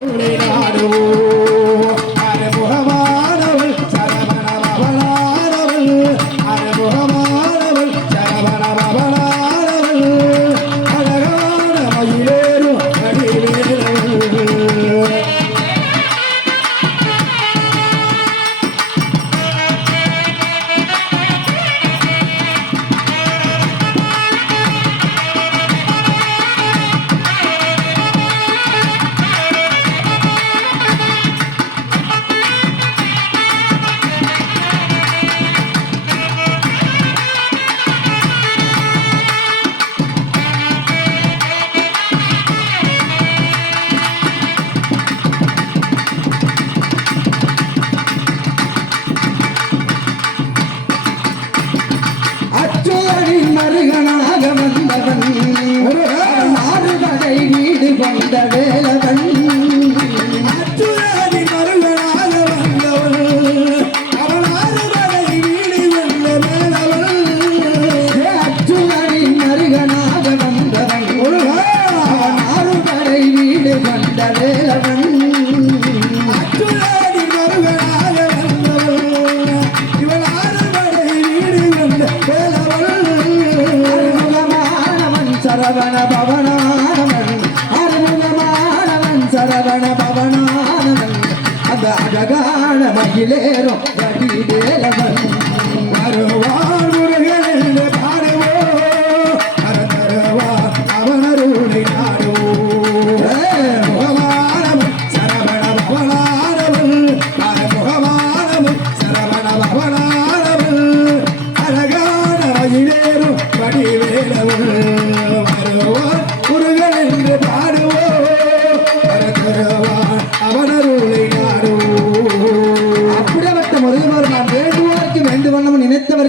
Hallelujah. மருகனா Saravana பவனானவன் அருணமானவன் Saravana பவனானவன். அந்த அழகான மகிழேறும் ரவி வேலவன்